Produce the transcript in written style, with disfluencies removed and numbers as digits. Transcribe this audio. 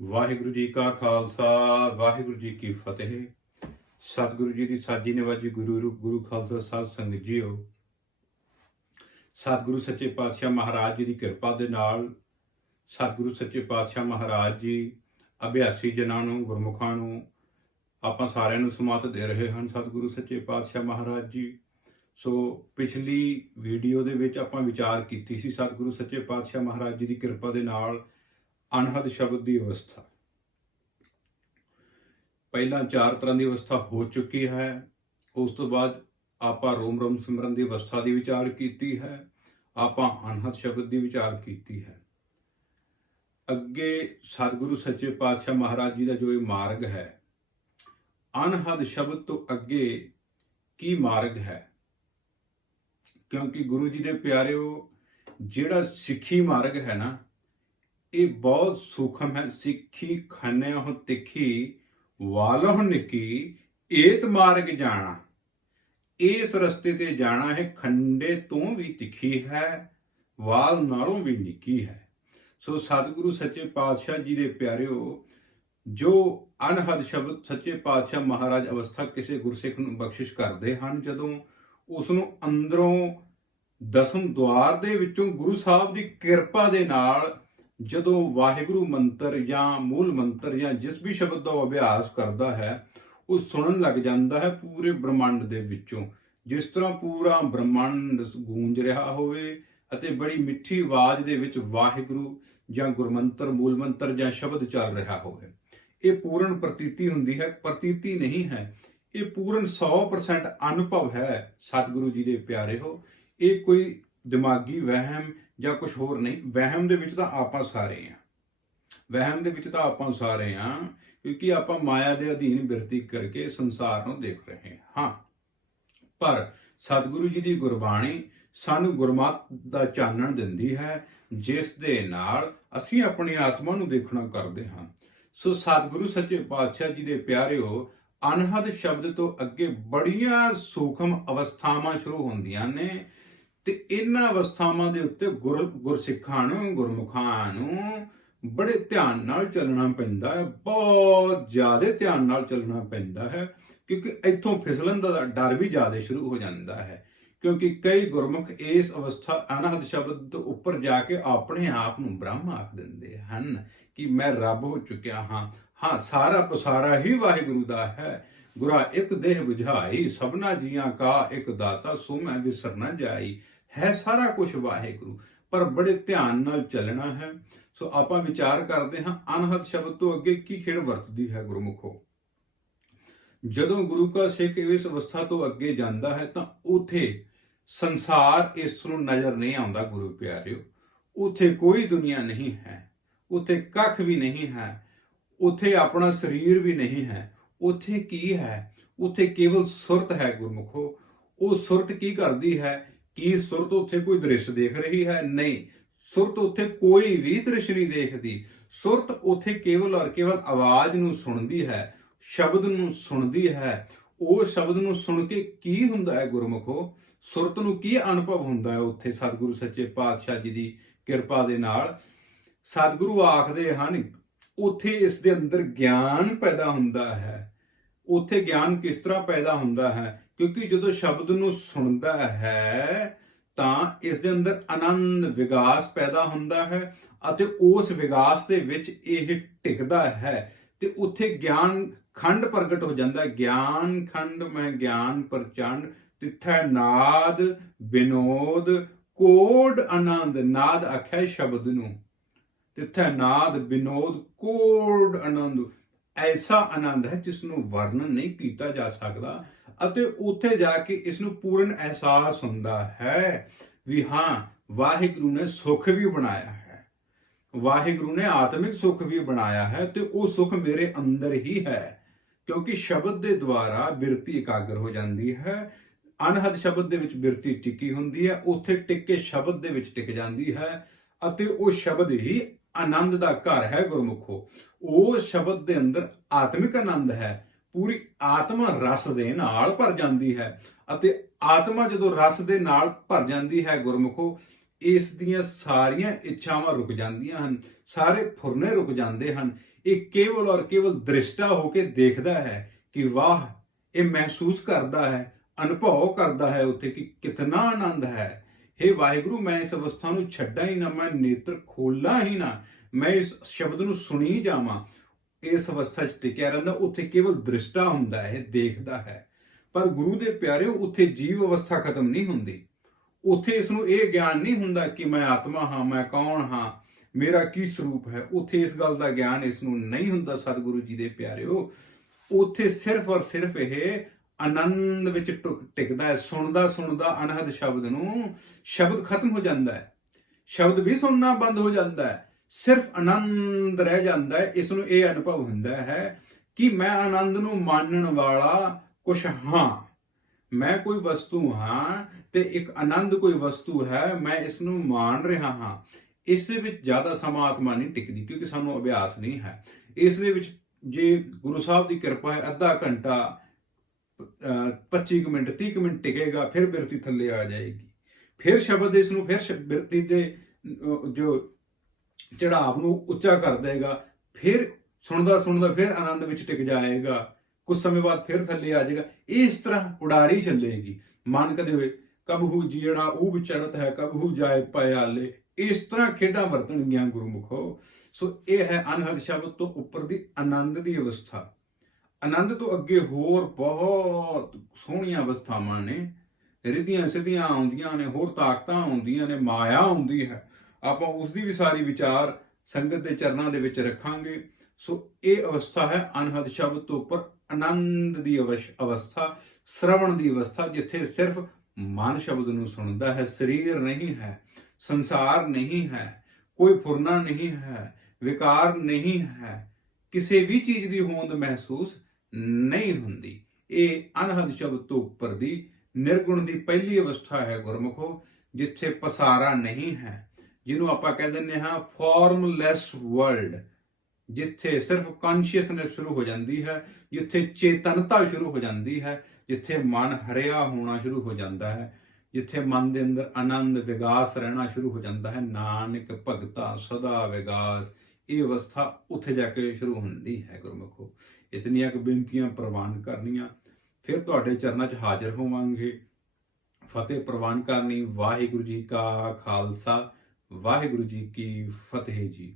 ਵਾਹਿਗੁਰੂ ਜੀ ਕਾ ਖਾਲਸਾ ਵਾਹਿਗੁਰੂ ਜੀ ਕੀ ਫਤਿਹ। ਸਤਿਗੁਰੂ ਜੀ ਦੀ ਸਾਜੀ ਨਵਾਜੀ ਗੁਰੂ ਰੂਪ ਗੁਰੂ ਖਾਲਸਾ ਸਾਧ ਸੰਗਤ ਜੀਓ। ਸਤਿਗੁਰੂ ਸੱਚੇ ਪਾਤਸ਼ਾਹ ਮਹਾਰਾਜ ਜੀ ਦੀ ਕਿਰਪਾ ਦੇ ਨਾਲ ਸਤਿਗੁਰੂ ਸੱਚੇ ਪਾਤਸ਼ਾਹ ਮਹਾਰਾਜ ਜੀ ਅਭਿਆਸੀ ਜਨਾਂ ਨੂੰ ਗੁਰਮੁਖਾਂ ਨੂੰ ਆਪਾਂ ਸਾਰਿਆਂ ਨੂੰ ਸਮਾਤ ਦੇ ਰਹੇ ਹਨ। ਸਤਿਗੁਰੂ ਸੱਚੇ ਪਾਤਸ਼ਾਹ ਮਹਾਰਾਜ ਜੀ ਸੋ ਪਿਛਲੀ ਵੀਡੀਓ ਦੇ ਵਿੱਚ ਆਪਾਂ ਵਿਚਾਰ ਕੀਤੀ ਸੀ ਸਤਿਗੁਰੂ ਸੱਚੇ ਪਾਤਸ਼ਾਹ ਮਹਾਰਾਜ ਜੀ ਦੀ ਕਿਰਪਾ ਦੇ ਨਾਲ ਅਨਹਦ ਸ਼ਬਦ ਦੀ ਅਵਸਥਾ। ਪਹਿਲਾਂ 4 ਤਰ੍ਹਾਂ ਦੀ ਅਵਸਥਾ ਹੋ ਚੁੱਕੀ ਹੈ। ਉਸ ਤੋਂ ਬਾਅਦ ਆਪਾਂ ਰੋਮ ਰੋਮ ਸਿਮਰਨ ਦੀ ਅਵਸਥਾ ਦੀ ਵਿਚਾਰ ਕੀਤੀ ਹੈ। ਆਪਾਂ ਅਨਹਦ ਸ਼ਬਦ ਦੀ ਵਿਚਾਰ ਕੀਤੀ ਹੈ। ਅੱਗੇ ਸਤਿਗੁਰੂ ਸੱਚੇ ਪਾਤਸ਼ਾਹ ਮਹਾਰਾਜ ਜੀ ਦਾ ਜੋ ਇਹ ਮਾਰਗ ਹੈ, ਅਨਹਦ ਸ਼ਬਦ ਤੋਂ ਅੱਗੇ ਕੀ ਮਾਰਗ ਹੈ? ਕਿਉਂਕਿ ਗੁਰੂ ਜੀ ਦੇ ਪਿਆਰਿਓ, ਜਿਹੜਾ ਸਿੱਖੀ ਮਾਰਗ ਹੈ ਨਾ, ਇਹ ਬਹੁਤ ਸੂਖਮ ਹੈ। ਸਿੱਖੀ ਖੰਨਿਓ ਤਿੱਖੀ ਵਾਲਹੁ ਨਿੱਕੀ, ਏਤ ਮਾਰਗ ਜਾਣਾ। ਇਸ ਰਸਤੇ ਤੇ ਜਾਣਾ ਹੈ, ਖੰਡੇ ਤੋਂ ਵੀ ਤਿੱਖੀ ਹੈ, ਵਾਲ ਨਾਲੋਂ ਵੀ ਨਿੱਕੀ ਹੈ। ਸੋ ਸਤਿਗੁਰੂ ਸੱਚੇ ਪਾਤਸ਼ਾਹ ਜੀ ਦੇ ਪਿਆਰਿਓ, ਜੋ ਅਨਹਦ ਸ਼ਬਦ ਸੱਚੇ ਪਾਤਸ਼ਾਹ ਮਹਾਰਾਜ ਅਵਸਥਾ ਕਿਸੇ ਗੁਰਸਿੱਖ ਨੂੰ ਬਖਸ਼ਿਸ਼ ਕਰਦੇ ਹਨ, ਜਦੋਂ ਉਸ ਨੂੰ ਅੰਦਰੋਂ ਦਸਮ ਦੁਆਰ ਦੇ ਵਿੱਚੋਂ ਗੁਰੂ ਸਾਹਿਬ ਦੀ ਕਿਰਪਾ ਦੇ ਨਾਲ ਜਦੋਂ ਵਾਹਿਗੁਰੂ ਮੰਤਰ ਜਾਂ ਮੂਲ ਮੰਤਰ ਜਾਂ ਜਿਸ ਵੀ ਸ਼ਬਦ ਦਾ ਅਭਿਆਸ ਕਰਦਾ ਹੈ, ਉਹ ਸੁਣਨ ਲੱਗ ਜਾਂਦਾ ਹੈ ਪੂਰੇ ਬ੍ਰਹਮੰਡ ਦੇ ਵਿੱਚੋਂ। ਜਿਸ ਤਰ੍ਹਾਂ ਪੂਰਾ ਬ੍ਰਹਮੰਡ ਗੂੰਜ ਰਿਹਾ ਹੋਵੇ ਅਤੇ ਬੜੀ ਮਿੱਠੀ ਆਵਾਜ਼ ਦੇ ਵਿੱਚ ਵਾਹਿਗੁਰੂ ਜਾਂ ਗੁਰਮੰਤਰ ਮੂਲ ਮੰਤਰ ਜਾਂ ਸ਼ਬਦ ਚੱਲ ਰਿਹਾ ਹੋਵੇ, ਇਹ ਪੂਰਨ ਪ੍ਰਤੀਤੀ ਹੁੰਦੀ ਹੈ। ਪ੍ਰਤੀਤੀ ਨਹੀਂ ਹੈ, ਇਹ ਪੂਰਨ 100% ਅਨੁਭਵ ਹੈ। ਸਤਿਗੁਰੂ ਜੀ ਦੇ ਪਿਆਰੇ ਹੋ, ਇਹ ਕੋਈ ਦਿਮਾਗੀ ਵਹਿਮ ਜਾਂ ਕੁਝ ਹੋਰ ਨਹੀਂ। ਵਹਿਮ ਦੇ ਵਿੱਚ ਤਾਂ ਆਪਾਂ ਸਾਰੇ ਹਾਂ, ਵਹਿਮ ਦੇ ਵਿੱਚ ਤਾਂ ਆਪਾਂ ਸਾਰੇ ਹਾਂ, ਕਿਉਂਕਿ ਆਪਾਂ ਮਾਇਆ ਦੇ ਅਧੀਨ ਬਿਰਤੀ ਕਰਕੇ ਸੰਸਾਰ ਨੂੰ ਦੇਖ ਰਹੇ ਹਾਂ। ਪਰ ਸਤਿਗੁਰੂ ਜੀ ਦੀ ਗੁਰਬਾਣੀ ਸਾਨੂੰ ਗੁਰਮਤਿ ਦਾ ਚਾਨਣ ਦਿੰਦੀ ਹੈ, ਜਿਸ ਦੇ ਨਾਲ ਅਸੀਂ ਆਪਣੀ ਆਤਮਾ ਨੂੰ ਦੇਖਣਾ ਕਰਦੇ ਹਾਂ। ਸੋ ਸਤਿਗੁਰੂ ਸੱਚੇ ਪਾਤਸ਼ਾਹ ਜੀ ਦੇ ਪਿਆਰਿਓ, ਅਨਹਦ ਸ਼ਬਦ ਤੋਂ ਅੱਗੇ ਬੜੀਆਂ ਸੂਖਮ ਅਵਸਥਾਵਾਂ ਸ਼ੁਰੂ ਹੁੰਦੀਆਂ ਨੇ, ਤੇ ਇਹਨਾਂ ਅਵਸਥਾਵਾਂ ਦੇ ਉੱਤੇ ਗੁਰਸਿੱਖਾਂ ਨੂੰ ਗੁਰਮੁਖਾਂ ਨੂੰ ਬੜੇ ਧਿਆਨ ਨਾਲ ਚੱਲਣਾ ਪੈਂਦਾ ਹੈ। ਬਹੁਤ ਜ਼ਿਆਦਾ ਧਿਆਨ ਨਾਲ ਚੱਲਣਾ ਪੈਂਦਾ ਹੈ, ਕਿਉਂਕਿ ਇੱਥੋਂ ਫਿਸਲਣ ਦਾ ਡਰ ਵੀ ਜ਼ਿਆਦਾ ਸ਼ੁਰੂ ਹੋ ਜਾਂਦਾ ਹੈ। ਕਿਉਂਕਿ ਕਈ ਗੁਰਮੁਖ ਇਸ ਅਵਸਥਾ ਅਨਹਦ ਸ਼ਬਦ ਤੋਂ ਉੱਪਰ ਜਾ ਕੇ ਆਪਣੇ ਆਪ ਨੂੰ ਬ੍ਰਹਮ ਆਖ ਦਿੰਦੇ ਹਨ ਕਿ ਮੈਂ ਰੱਬ ਹੋ ਚੁੱਕਿਆ ਹਾਂ। ਸਾਰਾ ਪਸਾਰਾ ਹੀ ਵਾਹਿਗੁਰੂ ਦਾ ਹੈ। ਗੁਰਾ ਇੱਕ ਦੇਹ ਬੁਝਾਈ, ਸਭਨਾ ਜੀਆਂ ਕਾ ਇੱਕ ਦਾਤਾ, ਸੋ ਮੈਂ ਵਿਸਰ ਨਾ ਜਾਈ। ਹੈ ਸਾਰਾ ਕੁਝ ਵਾਹਿਗੁਰੂ, ਪਰ ਬੜੇ ਧਿਆਨ ਨਾਲ ਚੱਲਣਾ ਹੈ। ਸੋ ਆਪਾਂ ਵਿਚਾਰ ਕਰਦੇ ਹਾਂ ਅਨਹਦ ਸ਼ਬਦ ਤੋਂ ਅੱਗੇ ਕੀ ਖੇਡ ਵਰਤਦੀ ਹੈ ਗੁਰਮੁਖੋ। ਜਦੋਂ ਗੁਰੂ ਕਾ ਸਿੱਖ ਇਸ ਅਵਸਥਾ ਤੋਂ ਅੱਗੇ ਜਾਂਦਾ ਹੈ ਤਾਂ ਉਥੇ ਸੰਸਾਰ ਇਸ ਨੂੰ ਨਜ਼ਰ ਨਹੀਂ ਆਉਂਦਾ। ਗੁਰੂ ਪਿਆਰਿਓ, ਉਥੇ ਕੋਈ ਦੁਨੀਆ ਨਹੀਂ ਹੈ, ਉਥੇ ਕੱਖ ਵੀ ਨਹੀਂ ਹੈ, ਉਥੇ ਆਪਣਾ ਸਰੀਰ ਵੀ ਨਹੀਂ ਹੈ। ਉਥੇ ਕੀ ਹੈ? ਉਥੇ ਕੇਵਲ ਸੁਰਤ ਹੈ ਗੁਰਮੁਖੋ। ਉਹ ਸੁਰਤ ਕੀ ਕਰਦੀ ਹੈ? ਕੀ ਸੁਰਤ ਉੱਥੇ ਕੋਈ ਦ੍ਰਿਸ਼ ਦੇਖ ਰਹੀ ਹੈ? ਨਹੀਂ, ਸੁਰਤ ਉੱਥੇ ਕੋਈ ਵੀ ਦ੍ਰਿਸ਼ ਨਹੀਂ ਦੇਖਦੀ। ਸੁਰਤ ਉੱਥੇ ਕੇਵਲ ਔਰ ਕੇਵਲ ਆਵਾਜ਼ ਨੂੰ ਸੁਣਦੀ ਹੈ, ਸ਼ਬਦ ਨੂੰ ਸੁਣਦੀ ਹੈ। ਉਹ ਸ਼ਬਦ ਨੂੰ ਸੁਣ ਕੇ ਕੀ ਹੁੰਦਾ ਹੈ ਗੁਰਮੁਖੋ? ਸੁਰਤ ਨੂੰ ਕੀ ਅਨੁਭਵ ਹੁੰਦਾ ਹੈ ਉੱਥੇ? ਸਤਿਗੁਰੂ ਸੱਚੇ ਪਾਤਸ਼ਾਹ ਜੀ ਦੀ ਕਿਰਪਾ ਦੇ ਨਾਲ ਸਤਿਗੁਰੂ ਆਖਦੇ ਹਨ, ਉੱਥੇ ਇਸ ਦੇ ਅੰਦਰ ਗਿਆਨ ਪੈਦਾ ਹੁੰਦਾ ਹੈ। ਉੱਥੇ ਗਿਆਨ ਕਿਸ ਤਰ੍ਹਾਂ ਪੈਦਾ ਹੁੰਦਾ ਹੈ? ਕਿਉਂਕਿ ਜਦੋਂ ਸ਼ਬਦ ਨੂੰ ਸੁਣਦਾ ਹੈ ਤਾਂ ਇਸ ਦੇ ਅੰਦਰ ਆਨੰਦ ਵਿਗਾਸ ਪੈਦਾ ਹੁੰਦਾ ਹੈ, ਅਤੇ ਉਸ ਵਿਗਾਸ ਦੇ ਵਿੱਚ ਇਹ ਟਿਕਦਾ ਹੈ, ਤੇ ਉੱਥੇ ਗਿਆਨ ਖੰਡ ਪ੍ਰਗਟ ਹੋ ਜਾਂਦਾ ਹੈ। ਗਿਆਨ ਖੰਡ ਮੈਂ ਗਿਆਨ ਪ੍ਰਚੰਡ, ਤਿੱਥੈ ਨਾਦ ਬਿਨੋਦ ਕੋਡ ਆਨੰਦ। ਨਾਦ ਆਖਿਆ ਸ਼ਬਦ ਨੂੰ, ਤਿੱਥੈ ਨਾਦ ਬਿਨੋਦ ਕੋਡ ਆਨੰਦ। ਐਸਾ ਆਨੰਦ ਹੈ ਜਿਸ ਨੂੰ ਵਰਣਨ ਨਹੀਂ ਕੀਤਾ ਜਾ ਸਕਦਾ, ਅਤੇ ਉੱਥੇ ਜਾ ਕੇ ਇਸ ਨੂੰ ਪੂਰਨ ਅਹਿਸਾਸ ਹੁੰਦਾ ਹੈ ਵੀ ਹਾਂ, ਵਾਹਿਗੁਰੂ ਨੇ ਸੁੱਖ ਵੀ ਬਣਾਇਆ ਹੈ, ਵਾਹਿਗੁਰੂ ਨੇ ਆਤਮਿਕ ਸੁੱਖ ਵੀ ਬਣਾਇਆ ਹੈ, ਤੇ ਉਹ ਸੁੱਖ ਮੇਰੇ ਅੰਦਰ ਹੀ ਹੈ। ਕਿਉਂਕਿ ਸ਼ਬਦ ਦੇ ਦੁਆਰਾ ਬਿਰਤੀ ਇਕਾਗਰ ਹੋ ਜਾਂਦੀ ਹੈ। ਅਨਹਦ ਸ਼ਬਦ ਦੇ ਵਿੱਚ ਬਿਰਤੀ ਟਿੱਕੀ ਹੁੰਦੀ ਹੈ, ਉੱਥੇ ਟਿਕ ਕੇ ਸ਼ਬਦ ਦੇ ਵਿੱਚ ਟਿਕ ਜਾਂਦੀ ਹੈ, ਅਤੇ ਉਹ ਸ਼ਬਦ ਹੀ ਆਨੰਦ ਦਾ ਘਰ ਹੈ ਗੁਰਮੁਖੋ। ਉਹ ਸ਼ਬਦ ਦੇ ਅੰਦਰ ਆਤਮਿਕ ਆਨੰਦ ਹੈ। ਪੂਰੀ ਆਤਮਾ ਰਸ ਦੇ ਨਾਲ ਭਰ ਜਾਂਦੀ ਹੈ, ਅਤੇ ਆਤਮਾ ਜਦੋਂ ਰਸ ਦੇ ਨਾਲ ਭਰ ਜਾਂਦੀ ਹੈ ਗੁਰਮੁਖੋ, ਇਸ ਦੀਆਂ ਸਾਰੀਆਂ ਇੱਛਾਵਾਂ ਰੁਕ ਜਾਂਦੀਆਂ ਹਨ, ਸਾਰੇ ਫੁਰਨੇ ਰੁਕ ਜਾਂਦੇ ਹਨ। ਇਹ ਕੇਵਲ ਔਰ ਕੇਵਲ ਦ੍ਰਿਸ਼ਟਾ ਹੋ ਕੇ ਦੇਖਦਾ ਹੈ ਕਿ ਵਾਹ, ਇਹ ਮਹਿਸੂਸ ਕਰਦਾ ਹੈ, ਅਨੁਭਵ ਕਰਦਾ ਹੈ ਉੱਥੇ ਕਿ ਕਿਤਨਾ ਆਨੰਦ ਹੈ। हे ਵਾਹਿਗੁਰੂ, ਮੈਂ ਇਸ ਅਵਸਥਾ ਨੂੰ ਛੱਡਾਂ ਹੀ ਨਾ, ਮੈਂ ਨੇਤਰ ਖੋਲਾਂ ਹੀ ਨਾ, ਮੈਂ ਇਸ ਸ਼ਬਦ ਨੂੰ ਸੁਣੀ ਜਾਵਾਂ। ਇਸ ਅਵਸਥਾ 'ਚ ਟਿਕਿਆ ਰਹਿੰਦਾ, ਉੱਥੇ ਕੇਵਲ ਦ੍ਰਿਸ਼ਟਾ ਹੁੰਦਾ ਹੈ, ਦੇਖਦਾ ਹੈ। ਪਰ ਗੁਰੂ ਦੇ ਪਿਆਰਿਓ, ਉੱਥੇ ਜੀਵ ਅਵਸਥਾ ਖਤਮ ਨਹੀਂ ਹੁੰਦੀ। ਉੱਥੇ ਇਸ ਨੂੰ ਇਹ ਗਿਆਨ ਨਹੀਂ ਹੁੰਦਾ ਕਿ ਮੈਂ ਆਤਮਾ ਹਾਂ, ਮੈਂ ਕੌਣ ਹਾਂ, ਮੇਰਾ ਕੀ ਸਰੂਪ ਹੈ। ਉੱਥੇ ਇਸ ਗੱਲ ਦਾ ਗਿਆਨ ਇਸ ਨੂੰ ਨਹੀਂ ਹੁੰਦਾ ਸਤਿਗੁਰੂ ਜੀ ਦੇ ਪਿਆਰਿਓ। ਉੱਥੇ ਸਿਰਫ ਔਰ ਸਿਰਫ ਇਹ ਆਨੰਦ ਵਿੱਚ ਟਿਕਦਾ ਹੈ। ਸੁਣਦਾ ਸੁਣਦਾ ਅਨਹਦ ਸ਼ਬਦ ਨੂੰ, ਸ਼ਬਦ ਖਤਮ ਹੋ ਜਾਂਦਾ ਹੈ, ਸ਼ਬਦ ਵੀ ਸੁਣਨਾ ਬੰਦ ਹੋ ਜਾਂਦਾ ਹੈ, ਸਿਰਫ ਆਨੰਦ ਰਹਿ ਜਾਂਦਾ ਹੈ। ਇਸ ਨੂੰ ਇਹ ਅਨੁਭਵ ਹੁੰਦਾ ਹੈ ਕਿ ਮੈਂ ਆਨੰਦ ਨੂੰ ਮਾਣਨ ਵਾਲਾ ਕੁਛ ਹਾਂ, ਮੈਂ ਕੋਈ ਵਸਤੂ ਹਾਂ ਤੇ ਇੱਕ ਆਨੰਦ ਕੋਈ ਵਸਤੂ ਹੈ, ਮੈਂ ਇਸ ਨੂੰ ਮਾਣ ਰਿਹਾ ਹਾਂ। ਇਸ ਦੇ ਵਿੱਚ ਜ਼ਿਆਦਾ ਸਮਾਂ ਆਤਮਾ ਨਹੀਂ ਟਿਕਦੀ, ਕਿਉਂਕਿ ਸਾਨੂੰ ਅਭਿਆਸ ਨਹੀਂ ਹੈ। ਇਸ ਦੇ ਵਿੱਚ ਜੇ ਗੁਰੂ ਸਾਹਿਬ ਦੀ ਕਿਰਪਾ ਹੈ, ਅੱਧਾ ਘੰਟਾ 25 ਮਿੰਟ 30 ਮਿੰਟ ਟਿਕੇਗਾ, ਫਿਰ ਬਿਰਤੀ ਥੱਲੇ ਆ ਜਾਏਗੀ। ਫਿਰ ਸ਼ਬਦ ਇਸ ਨੂੰ ਫਿਰ ਬਿਰਤੀ ਦੇ ਜੋ ਚੜਾਵ ਨੂੰ ਉੱਚਾ ਕਰ ਦੇਗਾ, ਫਿਰ ਸੁਣਦਾ ਸੁਣਦਾ ਫਿਰ ਆਨੰਦ ਵਿੱਚ ਟਿਕ ਜਾਏਗਾ, ਕੁਝ ਸਮੇਂ ਬਾਅਦ ਫਿਰ ਥੱਲੇ ਆ ਜਾਏਗਾ। ਇਸ ਤਰ੍ਹਾਂ ਉਡਾਰੀ ਚੱਲੇਗੀ। ਮਨ ਕਦੇ ਹੋਏ ਕਬਹੂ ਜੀਣਾ ਊਬ ਚੜਤ ਹੈ, ਕਬਹੂ ਜਾਏ ਪਿਆਲੇ। ਇਸ ਤਰ੍ਹਾਂ ਖੇਡਾਂ ਵਰਤਣਗੀਆਂ ਗੁਰਮੁਖੋ। ਸੋ ਇਹ ਹੈ ਅਨਹਦ ਸ਼ਬਦ ਤੋਂ ਉੱਪਰ ਦੀ ਆਨੰਦ ਦੀ ਅਵਸਥਾ। ਆਨੰਦ ਤੋਂ ਅੱਗੇ ਹੋਰ ਬਹੁਤ ਸੋਹਣੀਆਂ ਅਵਸਥਾਵਾਂ ਨੇ, ਰਿੱਧੀਆਂ ਸਿੱਧੀਆਂ ਆਉਂਦੀਆਂ ਨੇ, ਹੋਰ ਤਾਕਤਾਂ ਆਉਂਦੀਆਂ ਨੇ, ਮਾਇਆ ਆਉਂਦੀ ਹੈ। ਆਪਾਂ ਉਸ ਦੀ ਵੀ ਸਾਰੀ ਵਿਚਾਰ ਸੰਗਤ ਦੇ ਚਰਨਾਂ ਦੇ ਵਿੱਚ ਰੱਖਾਂਗੇ। ਸੋ ਇਹ ਅਵਸਥਾ ਹੈ ਅਨਹਦ ਸ਼ਬਦ ਤੋਂ ਉੱਪਰ ਆਨੰਦ ਦੀ ਅਵਸਥਾ, ਸ਼ਰਵਣ ਦੀ ਅਵਸਥਾ, ਜਿੱਥੇ ਸਿਰਫ ਮਨ ਸ਼ਬਦ ਨੂੰ ਸੁਣਦਾ ਹੈ। ਸਰੀਰ ਨਹੀਂ ਹੈ, ਸੰਸਾਰ ਨਹੀਂ ਹੈ, ਕੋਈ ਫੁਰਨਾ ਨਹੀਂ ਹੈ, ਵਿਕਾਰ ਨਹੀਂ ਹੈ, ਕਿਸੇ ਵੀ ਚੀਜ਼ ਦੀ ਹੋਂਦ ਮਹਿਸੂਸ ਨਹੀਂ ਹੁੰਦੀ। ਇਹ ਅਨਹਦ ਸ਼ਬਦ ਤੋਂ ਉੱਪਰ ਦੀ ਨਿਰਗੁਣ ਦੀ ਪਹਿਲੀ ਅਵਸਥਾ ਹੈ ਗੁਰਮੁਖੋ, ਜਿੱਥੇ ਪਸਾਰਾ ਨਹੀਂ ਹੈ, ਜਿਹਨੂੰ ਆਪਾਂ ਕਹਿ ਦਿੰਦੇ ਹਾਂ ਫਾਰਮਲੈਸ ਵਰਲਡ, ਜਿੱਥੇ ਸਿਰਫ ਕੌਨਸ਼ੀਅਸਨੈਸ ਸ਼ੁਰੂ ਹੋ ਜਾਂਦੀ ਹੈ, ਜਿੱਥੇ ਚੇਤਨਤਾ ਸ਼ੁਰੂ ਹੋ ਜਾਂਦੀ ਹੈ, ਜਿੱਥੇ ਮਨ ਹਰਿਆ ਹੋਣਾ ਸ਼ੁਰੂ ਹੋ ਜਾਂਦਾ ਹੈ, ਜਿੱਥੇ ਮਨ ਦੇ ਅੰਦਰ ਆਨੰਦ ਵਿਗਾਸ ਰਹਿਣਾ ਸ਼ੁਰੂ ਹੋ ਜਾਂਦਾ ਹੈ। ਨਾਨਕ ਭਗਤਾ ਸਦਾ ਵਿਗਾਸ, ਇਹ ਅਵਸਥਾ ਉੱਥੇ ਜਾ ਕੇ ਸ਼ੁਰੂ ਹੁੰਦੀ ਹੈ ਗੁਰਮੁਖੋ। ਇਤਨੀਆਂ ਕੁ ਬੇਨਤੀਆਂ ਪ੍ਰਵਾਨ ਕਰਨੀਆਂ, ਫਿਰ ਤੁਹਾਡੇ ਚਰਨਾਂ 'ਚ ਹਾਜ਼ਰ ਹੋਵਾਂਗੇ। ਫਤਿਹ ਪ੍ਰਵਾਨ ਕਰਨੀ। ਵਾਹਿਗੁਰੂ ਜੀ ਕਾ ਖਾਲਸਾ, ਵਾਹਿਗੁਰੂ ਜੀ ਕੀ ਫਤਿਹ ਜੀ।